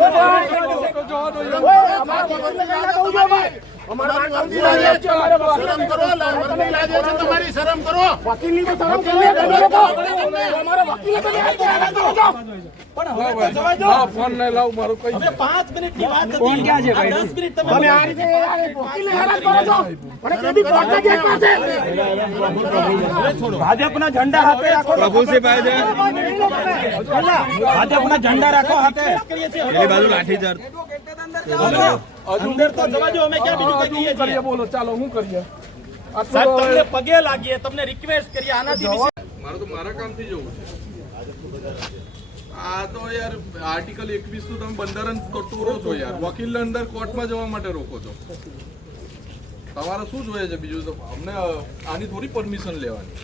Bye-bye. કરો લાગણી લાગે છે તમારી શરમ કરો વકીલની તો શરમ કરવી જ જોઈએ તો. અમારા વકીલે તો ન્યાય કર્યા નથી તો. લાવ ફોન નહીં લાવ મારું કઈ પાંચ મિનિટની વાત હતી આ દસ મિનિટ તમે આ રીતે છો છે ભાજપના ઝંડા હાથે રાખો પ્રભુસિંહ ભાજપના ઝંડા રાખો હાથે અંદર તો જવા દો અમે ક્યાં બીજું કઈ કરીએ બોલો ચાલો હું કરીએ સાહેબ તમને પગે લાગીએ તમને રિક્વેસ્ટ કરીએ આનાથી મારે તો મારા કામથી જવું છે આ તો યાર આર્ટિકલ એકવીસનું તમે બંધારણ તોડો છો યાર વકીલ અંદર કોર્ટમાં જવા માટે રોકો છો તમારે શું જોઈએ છે બીજું તો અમને આની થોડી પરમિશન લેવાની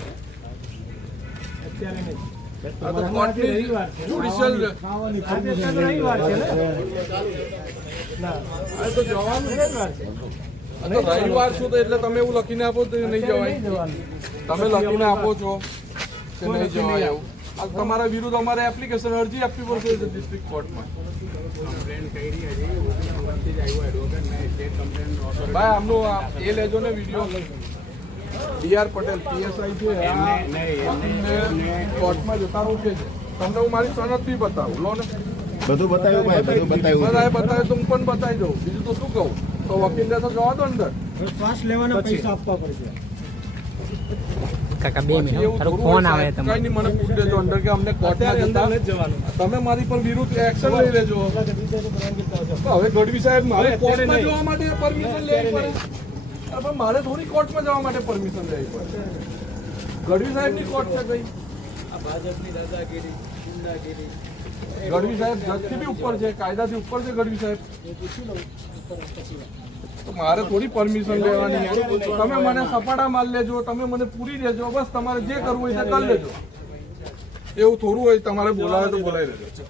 આ તો કોર્ટની judicial- આ તો જવાનું છે. આ તો રવિવાર શું તો એટલે તમે એવું લખીને આપો તો નહીં જવાય. તમે લખીને આપો છો કે નહીં જવાય એવું. આ તમારા વિરુદ્ધ અમારે એપ્લિકેશન અરજી આપવી પડશે ડિસ્ટ્રિક્ટ કોર્ટમાં ભાઈ આમનું એ લેજો ને video. B R Patel PSI છે કોર્ટમાં જતા રોકે છે. તમને હું મારી સનદ બી બતાવું. લો ને. બધું બતાવ્યું ભાઈ બધું બતાવ્યું બધાએ બતાવ્યું તો હું પણ બતાવી દઉં. બીજું તો શું કહું? તો વકીલને તો જવા દો અંદર. કાકા બે મિનિટ એવું તારો ફોન આવે સાહેબ. તમારે નહીં મને પૂછ લેજો અંદર કે અમને કોર્ટમાં જતા. તમે મારી પર વિરુદ્ધ એક્શન લઈ લેજો. હવે ગઢવી સાહેબ મારે કોર્ટમાં જવા માટે પરમિશન લેવી પડે. પણ મારે થોડી કોર્ટમાં જવા માટે પરમિશન લેવી પડે. ગઢવી સાહેબની કોર્ટ છે કઈ ગઢવી સાહેબ જજથી બી ઉપર છે, કાયદાથી ઉપર છે ગઢવી સાહેબ? મારે થોડી પરમિશન લેવાની. તમે મને સપાટા માલ લેજો, તમે મને પૂરી દેજો, બસ તમારે જે કરવું હોય તે કરી લેજો. એવું થોડું હોય, તમારે બોલાવે તો બોલાવી લેજો.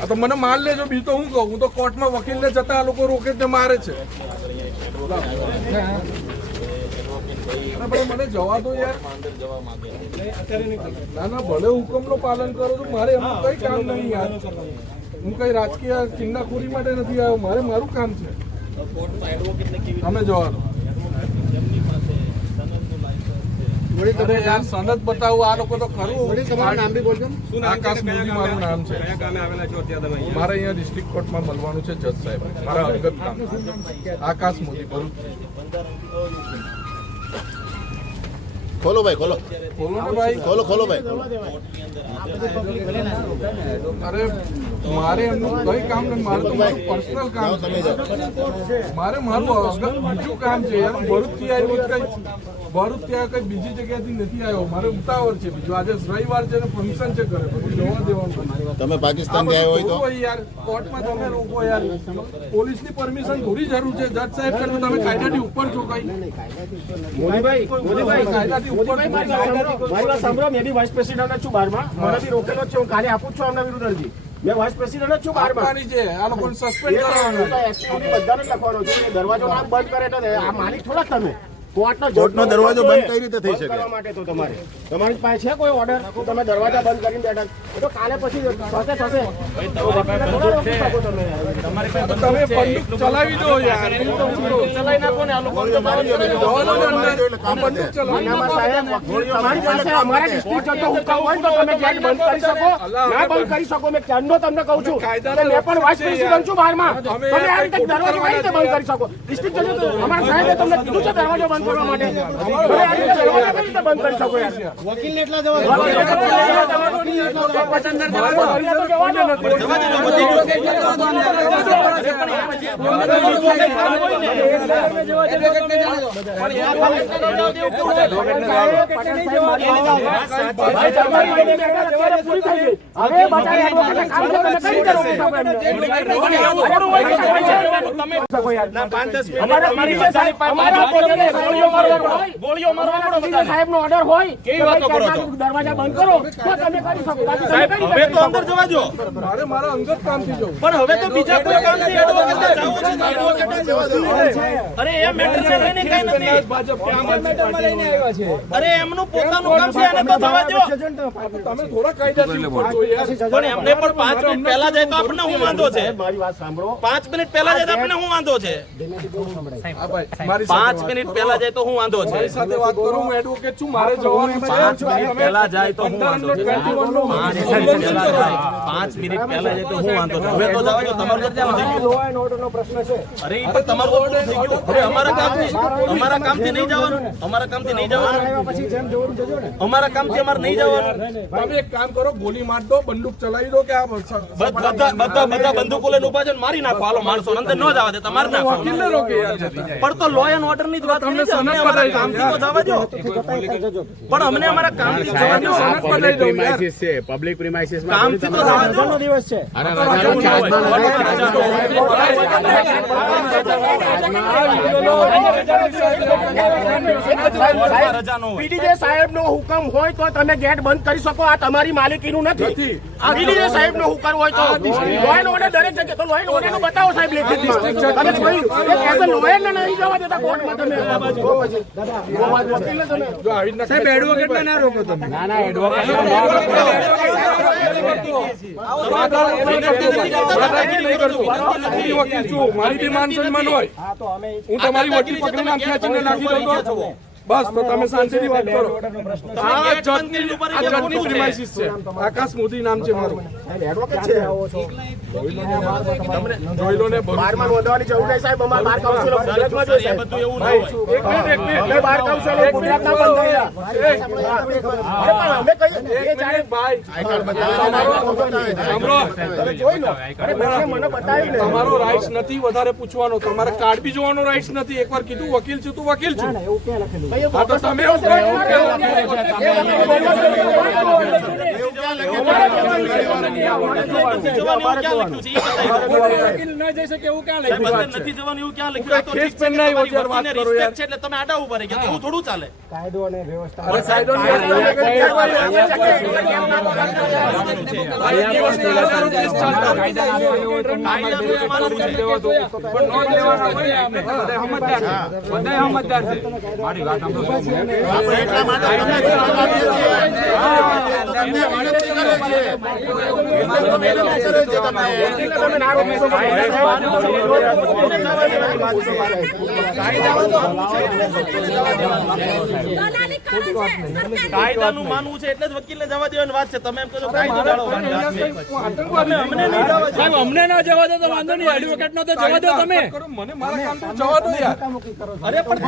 આ તો મને માલ લેજો, બીજું તો હું કહું, હું તો કોર્ટમાં વકીલને જતા આ લોકો રોકે મારે છે. પણ મને જવા દો યાર. ના ના ભલે હુકમનું પાલન કરો છો મારે એમાં કઈ કામ નહીં યાર. હું કઈ રાજકીય કિન્નાખોરી માટે નથી આવ્યો. મારે મારું કામ છે. તમે જવા દો. યાર સનદ બતાવું આ લોકો તો ખરું. તમારું નામ બી બોલજો. આકાશ મોદી મારું નામ છે? મારે અહીંયા ડિસ્ટ્રિક્ટ કોર્ટમાં મળવાનું છે જજ સાહેબ. મારા અંગત કામ. આકાશ મોદી ભરૂચ. ખોલો ભાઈ ખોલો. ને ખોલો ખોલો ભાઈ. અરે મારે એમનું કઈ કામ નહીં મારે તો મારું પર્સનલ કામ છે. મારે મારું બીજું કામ છે યાર ભરૂચથી આવ્યો કઈ ભરૂચ ત્યાં કઈ બીજી જગ્યાથી નથી આવ્યો. મારે ઉતાવળ છે બીજું. આજે રવિવાર છે ને ફંક્શન છે ઘરે બધું જવા દેવાનું તમે પાકિસ્તાન ગયા હોય તો? યાર કોર્ટમાં તમે રોકો યાર. પોલીસની પરમિશન થોડી જરૂર છે જજ સાહેબ તમે કાયદાથી ઉપર છો કઈ. મોદીભાઈ મોદીભાઈ કાયદાથી. મારી સાંભળો. મેં બી વાઇસ પ્રેસિડન્ટ છું બારમાં. મને બી રોકેલો છે. હું કાલે આપું છું આમના વિરુદ્ધ અરજી. મેં વાઇસ પ્રેસિડન્ટ છું બારમાં. છે. આ લોકોને સસ્પેન્ડ કરવાના. બધાને લખવાનો છે. દરવાજો બંધ કરે તો આ માલિક થોડા તમે. કોર્ટનો દરવાજો બંધ કઈ રીતે થઈ શકે? કરવા માટે તો તમારે. તમારી પાસે છે કોઈ ઓર્ડર તમે દરવાજા બંધ કરીને બેઠા. તો કાલે પછી થશે થશે. તમે બંદૂક ચલાવી દો યાર. શું કહું? ચલાવી નાખો ને. આ લોકો અમારા ડિસ્ટ્રિક્ટ જતો હોય તો તમે ગેટ બંધ કરી શકો? ના બંધ કરી શકો મેં ક્યારનો તમને કહું છું. મેં પણ વાઇસ પ્રેસિડેન્ટ છું બહારમાં. તમે આ રીતે દરવાજો કઈ રીતે બંધ કરી શકો? ડિસ્ટ્રિક્ટ જજો તો. અમારા સાહેબે તમને કીધું છે દરવાજો બંધ કરવા માટે યાર વકીલને એટલા જવા કામ તમે. અમારા પીડીએ મારવા પડો ગોળીઓ મારવા પડો ગોળીઓ મારવાનો પીડીએ સાહેબનો ઓર્ડર હોય કેવી વાતો કરો છો દરવાજા બંધ કરો તો તમે કરી શકો બાકી તમે હવે તો અંદર જવા દો મારે મારા અંગત કામથી જવું પણ હવે તો બીજા કોઈ કામથી એડવોકેટ જવું છે એડવોકેટ જવા દો. અરે એ મેટર છે લઈને કઈ નથી ભાજપ ક્યાં છે અરે એમનું પોતાનું કામ છે એને તો જવા દો તમે થોડા કાયદાથી ઉપર છો પણ એમને પણ પાંચ મિનિટ પહેલા જાય તો આપણને હું વાંધો છે મારી વાત સાંભળો પાંચ મિનિટ પહેલા જાય તો આપણે હું વાંધો છે પાંચ મિનિટ પહેલા જાય તો હું વાંધો છે. સાથે વાત કરું હું એડવોકેટ છું મારે જવાનું છે. પાંચ મિનિટ પહેલા જાય તો હું વાંધો છે. અંડર 21 નો પાંચ મિનિટ પહેલા જાય. તો હું વાંધો છે. હવે તો જાવ તમારું ત્યાં થઈ ગયું અરે પણ તમારું તો થઈ ગયું. હવે અમારા કામથી અમારા કામથી નહીં જવાનું. અમારા કામથી નહીં જવાનું. અમારા કામથી અમારે નહીં જવાનું. તમે એક કામ કરો ગોલી માર દો બંદૂક ચલાવી દો કે આ બધા બધા બધા બંદૂકો લઈને ઊભા છે મારી નાખો. હાલો માણસો અંદર ન જવા દે તમારે નાખો. પણ તો લો એન્ડ ઓર્ડરની જ વાત તમને છે. અમને અમારા કામથી જવા દો પણ અમને અમારા કામથી જવા દો. પબ્લિક પ્રિમાઇસીસ કામથી તો જવા દો રજાનો હોય પીડીજે સાહેબનો હુકમ હોય તો તમે ગેટ બંધ કરી શકો આ તમારી માલિકીનું નથી આ પીડીજે સાહેબનો હુકમ હોય તો લો એન્ડ ઓર્ડર દરેક જગ્યાએ તો લો એન્ડ ઓર્ડરનું બતાવો સાહેબ લેખિતમાં તમે કોઈ એક એઝ અ લોયરને નહીં જવા દેતા કોર્ટમાં તમે તમે જો ના રોકો તમે. ના ના એડવોકેટ વકીલ વકીલ છું મારી બી માન સન્માન હોય હું તમારી વકીલ પકડીને નાખી દઉં બસ તો તમે શાંતિથી વાત કરો. આ જતની આ જતની પ્રિમાઇસિસ છે. આકાશ મોદી નામ છે મારું. એડવોકેટ છે. જોઈ લો ને બારમાં નોંધવાની જરૂર નહીં સાહેબ. અમાર બાર કાઉન્સિલો ગુજરાતમાં જ હોય સાહેબ. બધું એવું નહીં એક મિનિટ એક મિનિટ. બાર કાઉન્સિલો ગુજરાતના બંધાયેલા. અરે પણ અમે કહીએ એ જાણે ભાઈ. સાંભળો તમે જોઈ લો અરે મને મને બતાવી લે. તમારો રાઇટ્સ નથી વધારે પૂછવાનો. તમારે કાર્ડ બી જોવાનો રાઇટ્સ નથી. એકવાર કીધું વકીલ છું તું વકીલ છું. ના એવું કહો, એવું કહો. નથી જવાનું એવું ક્યાં લખ્યું નથી જવાનું એવું ક્યાં લખ્યું વાત એટલે તમે આડા ઊભા રહી ગયા એવું થોડું ચાલે વ્યવસ્થા કરી કાયદાનું એ કાયદાનું માનવું છે એટલે જ વકીલને જવા દેવાની વાત છે. તમે એમ કહો કાયદો અમને નહીં જવા સાહેબ અમને ના જવા દો તો વાંધો નહીં. એડવોકેટ નો તો જવા દો તમે. મને મારા કામ તો જવા દો યાર. અરે પણ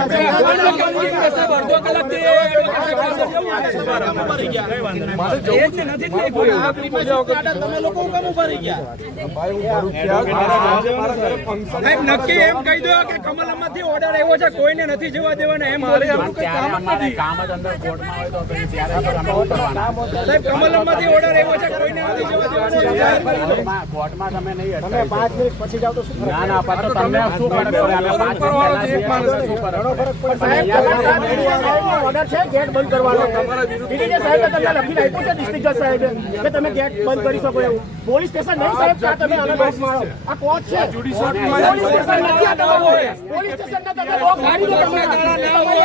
અડધો કલાકથી છે. ઊભા રહી ગયા? તમે લોકો કેમ ઊભા રહી ગયા? સાહેબ નક્કી એમ કહી દો કે કમલમમાંથી ઓર્ડર આવ્યો છે. કોઈને નથી જવા દેવાના. એમ મારે કઈ કામ જ નથી. અંદર કોર્ટમાં હોય તો પછી ત્યારે આપણે શું સાહેબ કમલમમાંથી ઓર્ડર આવ્યો છે કોઈને નથી જવા દેવાના કોર્ટમાં- તમે નહીં અટકાવી શકો. ના ના પણ તો તમને શું ફરક પડે? અમે 5 મિનિટ પહેલા જઈએ તો શું ફરક પડે? સાહેબ, ઓર્ડર છે ગેટ બંધ કરવાનો. પીડીજે સાહેબ તમને લખીને આપ્યું છે ડિસ્ટ્રિક્ટ જજ સાહેબ કે તમે ગેટ બંધ કરી શકો એવું. પોલીસ સ્ટેશન નહીં સાહેબ કે તમે અલગ લોક મારો આ કોર્ટ છે. પોલીસ સ્ટેશન નથી આ તમારું. પોલીસ સ્ટેશનના તમે લોક ગાડી દો તમે.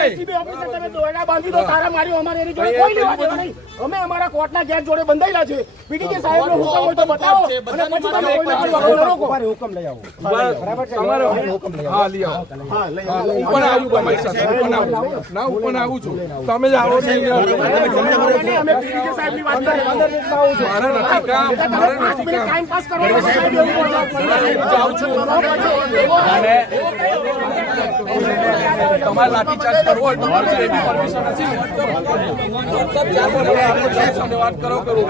LCB ઓફિસર તમે દોરડા બાંધી દો તારા મારી અમારે એની જોડે કોઈ લેવા દેવા નહીં. અમે અમારા કોર્ટના ગેટ જોડે બંધાયેલા છે. પીડીજે સાહેબનો હુકમ હોય તો બતાવો. અને પછી તમે કોઈ નથી રોકો. તમારે હુકમ લઈ આવો. હા, લઈ હા, આવો. ઉપર આવ્યું તમારી સાથે ઉપર આવું. ના ઉપર આવું છું. તમે જ આવો છો. અહીંયા. અમે પીડીજે સાહેબની વાત કરીએ. મારે નથી કામ મારે નથી કામ ટાઈમ પાસ કરવાનો છો સાહેબ એવું બોલો. જાઉં છું. તમારે લાઠીચાર્જ કરવો હોય તો મારે એવી પરમિશન હશે સાથે વાત કરો કરો.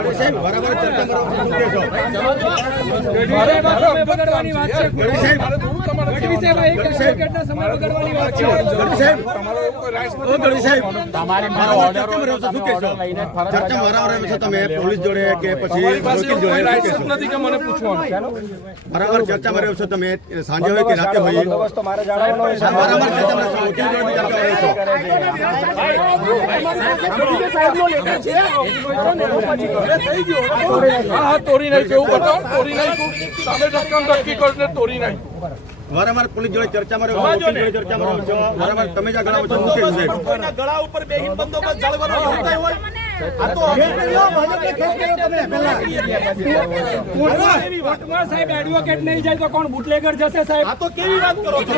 મારે વાત છે. તમારો તમારે મારો ઓર્ડર હોય તો તમે પોલીસ જોડે કે પછી વકીલ જોડે રાઈટ શું જ નથી કે મને પૂછવાનું બરાબર ચર્ચા રહ્યો છો તમે સાંજે હોય કે રાતે હોય મારે વકીલ જોડે છો બતાવો નહીં ધક્કી કરીને તોડી નાખ્યું વારંવાર પોલીસ જોડે ચર્ચામાં રહ્યો છો જોડે ચર્ચામાં રહ્યો છો વારંવાર તમે જ આવો છો મુકેશ સાહેબ કોઈના ગળા ઉપર બે બંદોબસ્ત જાળવાનો હોતા હોય. આ તો કોર્ટમાં સાહેબ એડવોકેટ નહીં જાય તો કોણ? બુટલેગર જશે સાહેબ. આ તો કેવી વાત કરો છો?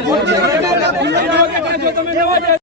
એડવોકેટને જો તમે લેવા જાય.